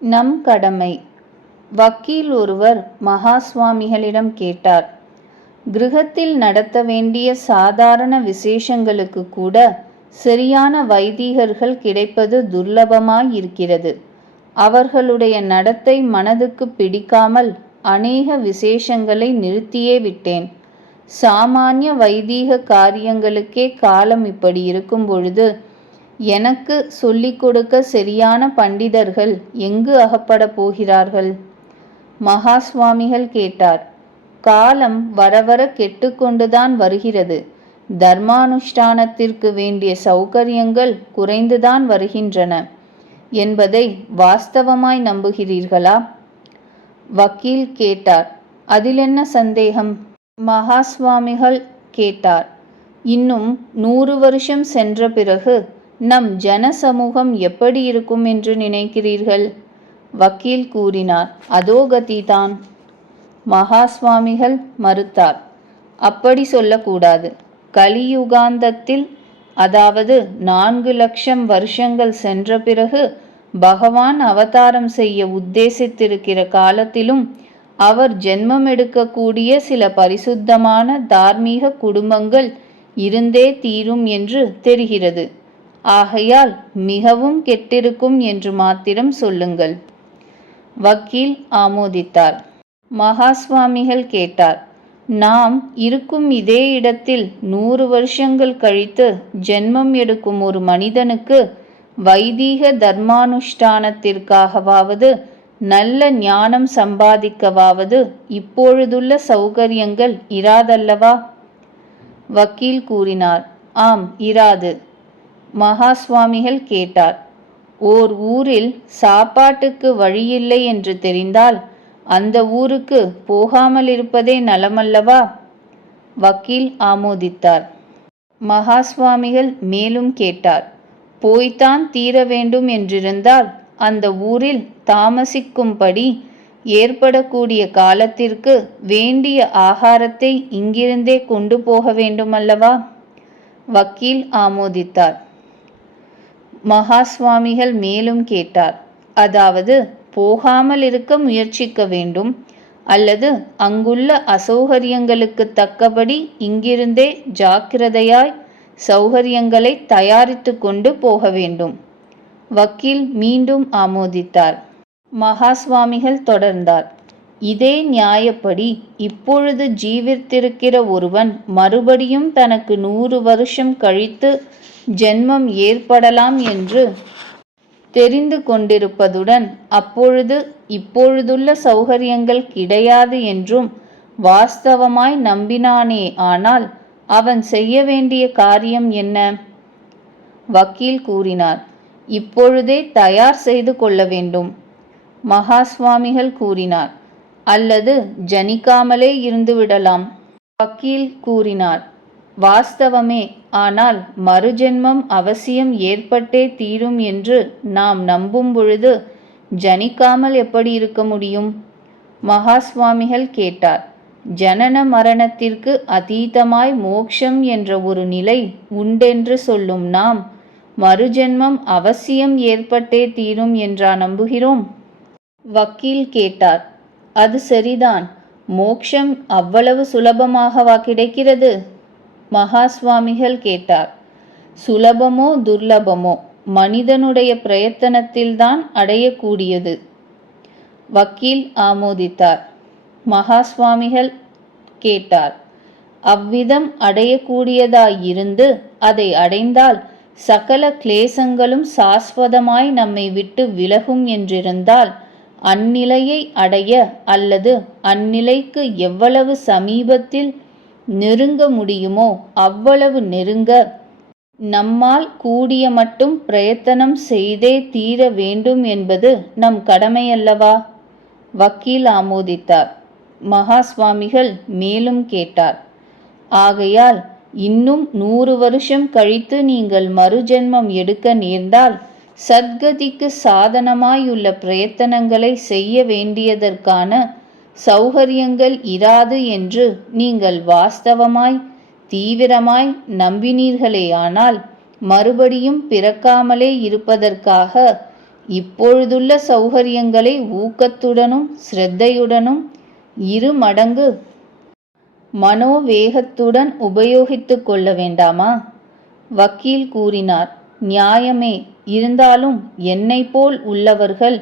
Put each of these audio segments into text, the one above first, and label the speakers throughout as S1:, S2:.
S1: நம் கடமை. வக்கீல் ஒருவர் மகா சுவாமிகளிடம் கேட்டார். கிரகத்தில் நடத்த வேண்டிய சாதாரண விசேஷங்களுக்கு கூட சரியான வைதீகர்கள் கிடைப்பது துர்லபமாயிருக்கிறது. அவர்களுடைய நடத்தை மனதுக்கு பிடிக்காமல் அநேக விசேஷங்களை நிறுத்தியே விட்டேன். சாமானிய வைதீக காரியங்களுக்கே காலம் இப்படி இருக்கும் பொழுது எனக்கு சொல்லிக் கொடுக்க சரியான பண்டிதர்கள் எங்கு அகப்பட போகிறார்கள்? மகா சுவாமிகள் கேட்டார். காலம் வரவர கெட்டுக்கொண்டுதான் வருகிறது. தர்மானுஷ்டானத்திற்கு வேண்டிய சௌகரியங்கள் குறைந்துதான் வருகின்றன. என்பதை வாஸ்தவமாய் நம்புகிறீர்களா? வக்கீல் கேட்டார். அதில் என்ன சந்தேகம்? மகா சுவாமிகள் கேட்டார். இன்னும் நூறு வருஷம் சென்ற பிறகு நம் ஜன சமூகம் எப்படி இருக்கும் என்று நினைக்கிறீர்கள்? வக்கீல் கூறினார் அதோ கதிதான். மகா சுவாமிகள் மறுத்தார் அப்படி சொல்லக்கூடாது. கலியுகாந்தத்தில் அதாவது நான்கு லட்சம் வருஷங்கள் சென்ற பிறகு பகவான் அவதாரம் செய்ய உத்தேசித்திருக்கிற காலத்திலும் அவர் ஜென்மம் எடுக்கக்கூடிய சில பரிசுத்தமான தார்மீக குடும்பங்கள் இருந்தே தீரும் என்று தெரிகிறது. ஆகையால் மிகவும் கெட்டிருக்கும் என்று மாத்திரம் சொல்லுங்கள். வக்கீல் ஆமோதித்தார். மகா சுவாமிகள் கேட்டார் நாம் இருக்கும் இதே இடத்தில் நூறு வருஷங்கள் கழித்து ஜென்மம் எடுக்கும் ஒரு மனிதனுக்கு வைதீக தர்மானுஷ்டானத்திற்காகவாவது நல்ல ஞானம் சம்பாதிக்கவாவது இப்பொழுதுள்ள சௌகரியங்கள் இராதல்லவா? வக்கீல் கூறினார் ஆம் இராது. மகா சுவாமிகள் கேட்டார். ஓர் ஊரில் சாப்பாட்டுக்கு வழியில்லை என்று தெரிந்தால் அந்த ஊருக்கு போகாமல் இருப்பதே நலமல்லவா? வக்கீல் ஆமோதித்தார். மகா சுவாமிகள் மேலும் கேட்டார். போய்த்தான் தீர வேண்டும் என்றிருந்தால் அந்த ஊரில் தாமசிக்கும்படி ஏற்படக்கூடிய காலத்திற்கு வேண்டிய ஆகாரத்தை இங்கிருந்தே கொண்டு போக வேண்டுமல்லவா? வக்கீல் ஆமோதித்தார். மகா சுவாமிகள் மேலும் கேட்டார் அதாவது போகாமல் இருக்க முயற்சிக்க வேண்டும். அல்லது அங்குள்ள அசௌகரியங்களுக்கு தக்கபடி இங்கிருந்தே ஜாக்கிரதையாய் சௌகரியங்களை தயாரித்து கொண்டு போக வேண்டும் வக்கீல் மீண்டும் ஆமோதித்தார். மகா சுவாமிகள் தொடர்ந்தார். இதே நியாயப்படி இப்பொழுது ஜீவித்திருக்கிற ஒருவன் மறுபடியும் தனக்கு நூறு வருஷம் கழித்து ஜென்மம் ஏற்படலாம் என்று தெரிந்து கொண்டிருப்பதுடன் அப்பொழுது இப்பொழுதுள்ள சௌகரியங்கள் கிடையாது என்றும் வாஸ்தவமாய் நம்பினானே ஆனால் அவன் செய்ய வேண்டிய காரியம் என்ன? வக்கீல் கூறினார் இப்பொழுதே தயார் செய்து கொள்ள வேண்டும். மகாஸ்வாமிகள் கூறினார் அல்லது ஜனிக்காமலே இருந்துவிடலாம். வக்கீல் கூறினார் வாஸ்தவமே ஆனால் மறுஜென்மம் அவசியம் ஏற்பட்டே தீரும் என்று நாம் நம்பும் பொழுது ஜனிக்காமல் எப்படி இருக்க முடியும்? மகாஸ்வாமிகள் கேட்டார் ஜனன மரணத்திற்கு அதீதமாய் மோக்ஷம் என்ற ஒரு நிலை உண்டென்று சொல்லும் நாம் மறுஜென்மம் அவசியம் ஏற்பட்டே தீரும் என்றா நம்புகிறோம்? வக்கீல் கேட்டார் அது சரிதான். மோக்ஷம் அவ்வளவு சுலபமாகவா கிடைக்கிறது? மகா சுவாமிகள் கேட்டார். சுலபமோ துர்லபமோ மனிதனுடைய பிரயத்தனத்தில்தான் அடையக்கூடியது. வக்கீல் ஆமோதித்தார். மகா சுவாமிகள் கேட்டார். அவ்விதம் அடையக்கூடியதாயிருந்து அதை அடைந்தால் சகல கிளேசங்களும் சாஸ்வதமாய் நம்மை விட்டு விலகும் என்றிருந்தால் அந்நிலையை அடைய அல்லது அந்நிலைக்கு எவ்வளவு சமீபத்தில் நெருங்க முடியுமோ அவ்வளவு நெருங்க. நம்மால் கூடிய மட்டும் பிரயத்தனம் செய்தே தீர வேண்டும் என்பது நம் கடமையல்லவா? வக்கீல் ஆமோதித்தார். மகா சுவாமிகள் மேலும் கேட்டார். ஆகையால் இன்னும் நூறு வருஷம் கழித்து நீங்கள் மறுஜென்மம் எடுக்க நேர்ந்தால் சத்கதிக்கு சாதனமாயுள்ள பிரயத்தனங்களை செய்ய வேண்டியதற்கான சௌகரியங்கள் இராது என்று நீங்கள் வாஸ்தவமாய் தீவிரமாய் நம்பினீர்களேயானால் மறுபடியும் பிறக்காமலே இருப்பதற்காக இப்பொழுதுள்ள சௌகரியங்களை ஊக்கத்துடனும் சிரத்தையுடனும் இரு மடங்கு மனோவேகத்துடன் உபயோகித்து கொள்ள வேண்டாமா? வக்கீல் கூறினார். நியாயமே. இருந்தாலும் என்னை போல் உள்ளவர்கள்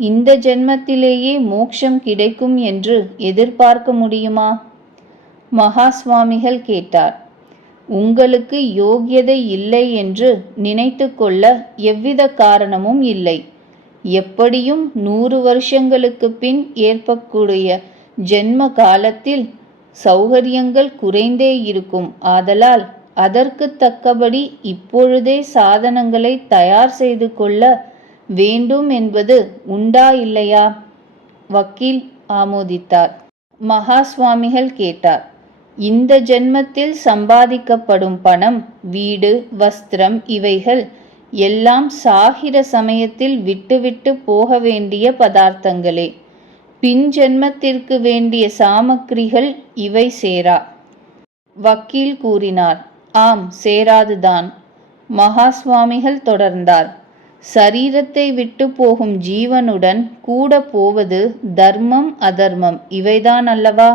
S1: இந்த ஜென்மத்திலேயே மோட்சம் கிடைக்கும் என்று எதிர்பார்க்க முடியுமா? மகா சுவாமிகள் கேட்டார். உங்களுக்கு யோகியதை இல்லை என்று நினைத்து கொள்ள எவ்வித காரணமும் இல்லை. எப்படியும் நூறு வருஷங்களுக்கு பின் ஏற்பக்கூடிய ஜென்ம காலத்தில் சௌகரியங்கள் குறைந்தே இருக்கும். ஆதலால் அதற்கு தக்கபடி இப்பொழுதே சாதனங்களை தயார் செய்து கொள்ள வேண்டும் என்பது உண்டா இல்லையா? வக்கீல் ஆமோதித்தார். மகா சுவாமிகள் கேட்டார். இந்த ஜென்மத்தில் சம்பாதிக்கப்படும் பணம் வீடு வஸ்திரம் இவைகள் எல்லாம் சாகிற சமயத்தில் விட்டுவிட்டு போக வேண்டிய பதார்த்தங்களே. பின் ஜென்மத்திற்கு வேண்டிய சாமக்கிரிகள் இவை சேரா. வக்கீல் கூறினார். ஆம் சேராதுதான். மகாஸ்வாமிகள் தொடர்ந்தார். சரீரத்தை விட்டு போகும் ஜீவனுடன் கூட போவது தர்மம் அதர்மம். இவைதான் அல்லவா?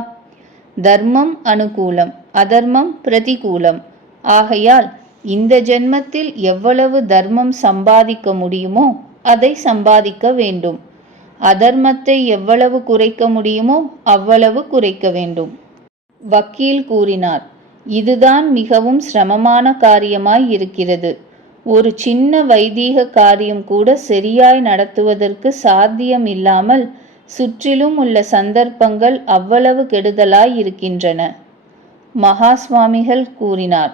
S1: தர்மம் அனுகூலம் அதர்மம் பிரதிகூலம். ஆகையால் இந்த ஜென்மத்தில் எவ்வளவு தர்மம் சம்பாதிக்க முடியுமோ அதை சம்பாதிக்க வேண்டும். அதர்மத்தை எவ்வளவு குறைக்க முடியுமோ அவ்வளவு குறைக்க வேண்டும். வக்கீல் கூறினார். இதுதான் மிகவும் சிரமமான காரியமாய் இருக்கிறது. ஒரு சின்ன வைதீக காரியம் கூட சரியாய் நடத்துவதற்கு சாத்தியம் இல்லாமல் சுற்றிலும் உள்ள சந்தர்ப்பங்கள் அவ்வளவு கெடுதலாய் இருக்கின்றன. மகா சுவாமிகள் கூறினார்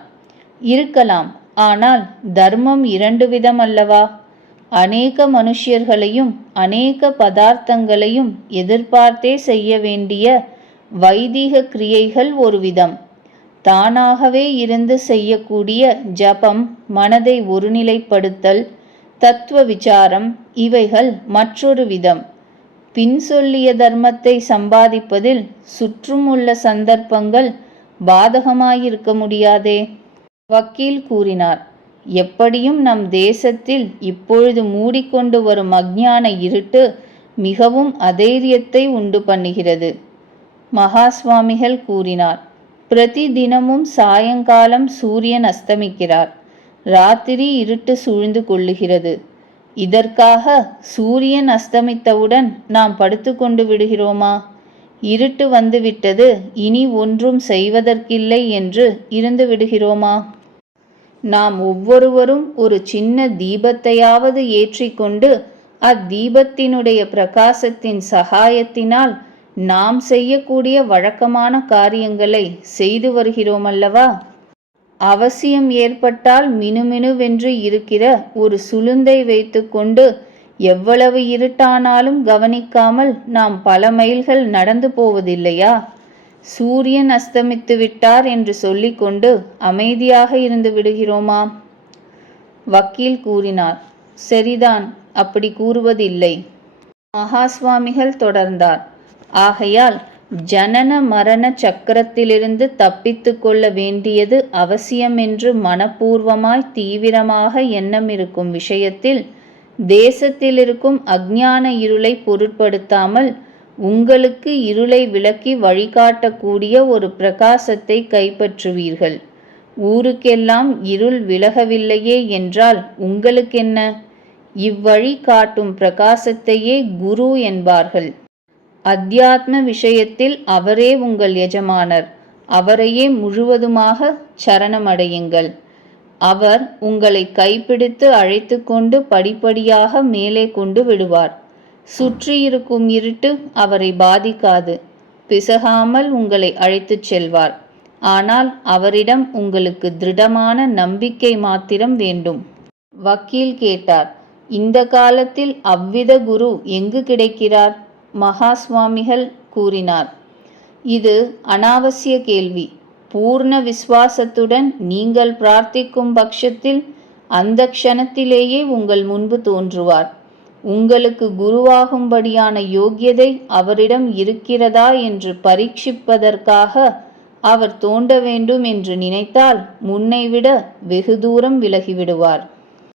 S1: இருக்கலாம் ஆனால் தர்மம் இரண்டு விதம் அல்லவா? அநேக மனுஷியர்களையும் அநேக பதார்த்தங்களையும் எதிர்பார்த்தே செய்ய வேண்டிய வைதீக கிரியைகள் ஒரு விதம். தானாகவே இருந்து செய்யக்கூடிய ஜபம் மனதை ஒருநிலைப்படுத்தல் தத்துவ விசாரம் இவைகள் மற்றொரு விதம். பின் சொல்லிய தர்மத்தை சம்பாதிப்பதில் சுற்றும் உள்ள சந்தர்ப்பங்கள் பாதகமாயிருக்க முடியாதே? வக்கீல் கூறினார் எப்படியும் நம் தேசத்தில் இப்பொழுது மூடிக்கொண்டு வரும் அஜ்ஞான இருட்டு மிகவும் அதைரியத்தை உண்டு பண்ணுகிறது. மகாஸ்வாமிகள் கூறினார் பிரதி தினமும் சாயங்காலம் சூரியன் அஸ்தமிக்கிறார். ராத்திரி இருட்டு சூழ்ந்து கொள்ளுகிறது. இதற்காக சூரியன் அஸ்தமித்தவுடன் நாம் படுத்துக்கொண்டு விடுகிறோமா? இருட்டு வந்துவிட்டது இனி ஒன்றும் செய்வதற்கில்லை என்று இருந்து விடுகிறோமா? நாம் ஒவ்வொருவரும் ஒரு சின்ன தீபத்தையாவது ஏற்றிக்கொண்டு அத்தீபத்தினுடைய பிரகாசத்தின் சகாயத்தினால் நாம் செய்யக்கூடிய வழக்கமான காரியங்களை செய்து வருகிறோம் அல்லவா அவசியம் ஏற்பட்டால் மினுமினுவென்று இருக்கிற ஒரு சுளுந்தை வைத்துக்கொண்டு எவ்வளவு இருட்டானாலும் கவனிக்காமல் நாம் பல மைல்கள் நடந்து போவதில்லையா? சூரியன் அஸ்தமித்து விட்டார் என்று சொல்லிக்கொண்டு அமைதியாக இருந்து விடுகிறோமா வக்கீல் கூறினார் சரிதான் அப்படி கூறுவதில்லை. மகாஸ்வாமிகள் தொடர்ந்தார் ஆகையால் ஜனன மரண சக்கரத்திலிருந்து தப்பித்து கொள்ள வேண்டியது அவசியம் என்று மனப்பூர்வமாய் தீவிரமாக எண்ணம் இருக்கும் விஷயத்தில் தேசத்தில் இருக்கும் அஜ்ஞான இருளை பொருட்படுத்தாமல் உங்களுக்கு இருளை விளக்கி வழிகாட்டக்கூடிய ஒரு பிரகாசத்தை கைப்பற்றுவீர்கள். ஊருக்கெல்லாம் இருள் விலகவில்லையே என்றால் உங்களுக்கென்ன? இவ்வழி காட்டும் பிரகாசத்தையே குரு என்பார்கள். அத்தியாத்ம விஷயத்தில் அவரே உங்கள் எஜமானர். அவரையே முழுவதுமாக சரணமடையுங்கள். அவர் உங்களை கைப்பிடித்து அழைத்து கொண்டு படிப்படியாக மேலே கொண்டு விடுவார். சுற்றியிருக்கும் இருட்டு அவரை பாதிக்காது. பிசகாமல் உங்களை அழைத்துச் செல்வார். ஆனால் அவரிடம் உங்களுக்கு திருடமான நம்பிக்கை மாத்திரம் வேண்டும். வக்கீல் கேட்டார் இந்த காலத்தில் அவ்வித குரு எங்கு கிடைக்கிறார்? மகாஸ்வாமிகள் கூறினார். இது அனாவசிய கேள்வி. பூர்ண விசுவாசத்துடன் நீங்கள் பிரார்த்திக்கும் பட்சத்தில் அந்த க்ஷணத்திலேயே உங்கள் முன்பு தோன்றுவார். உங்களுக்கு குருவாகும்படியான யோக்கியதை அவரிடம் இருக்கிறதா என்று பரீட்சிப்பதற்காக அவர் தோண்ட வேண்டும் என்று நினைத்தால் முன்னைவிட வெகு தூரம் விலகிவிடுவார்.